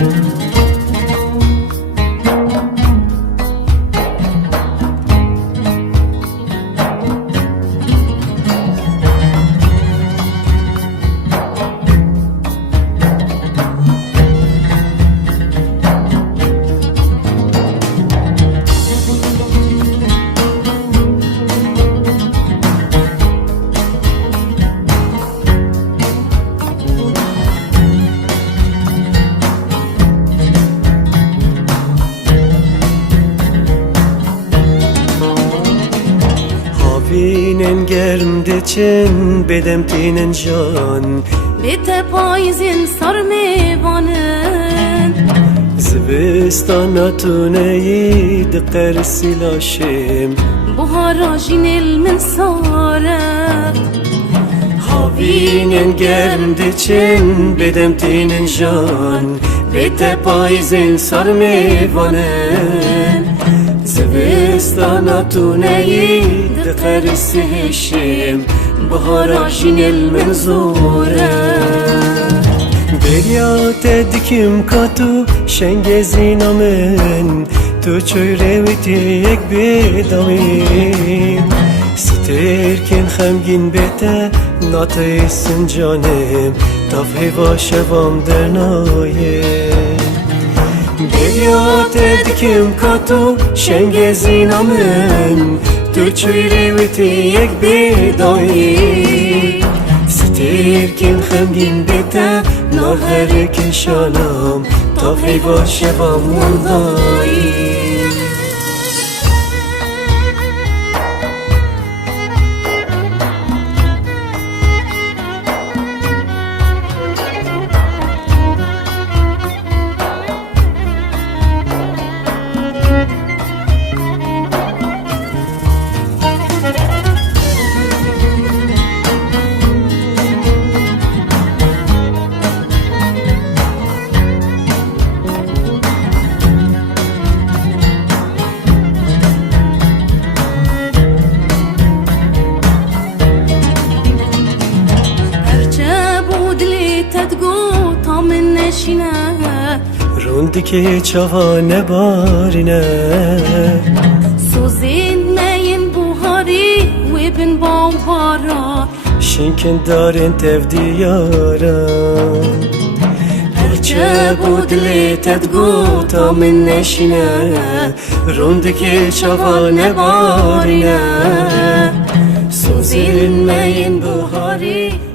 Havinen germde çen bedem tinen can Bete payizin sar mevanın Zivistana tuneyi diqer silaşim Buhara jinil min sare Havinen germde çen bedem tinen can Bete payizin sar mevanın Zivistana tuneyi diqer sihişim Bahara jinil min zore Beryate dikim katu şengezina min Tu çöyreviti yek bedavim Sterkin xemgin bete nataysin canim Tafhiva şevam dernayim Beryate dikim katu şengezina min Tu çöyreviti yek bedavim Sterkin xemgin bete نهر کشانم تا حیوا شوام مردایی روندی که چوانه بارینه سوزین مین بوهاری و بن باورا شینکن دارین تفدیارا هرچه بود لیتت گو تا من نشینه روندی که چوانه بارینه سوزین مین بوهاری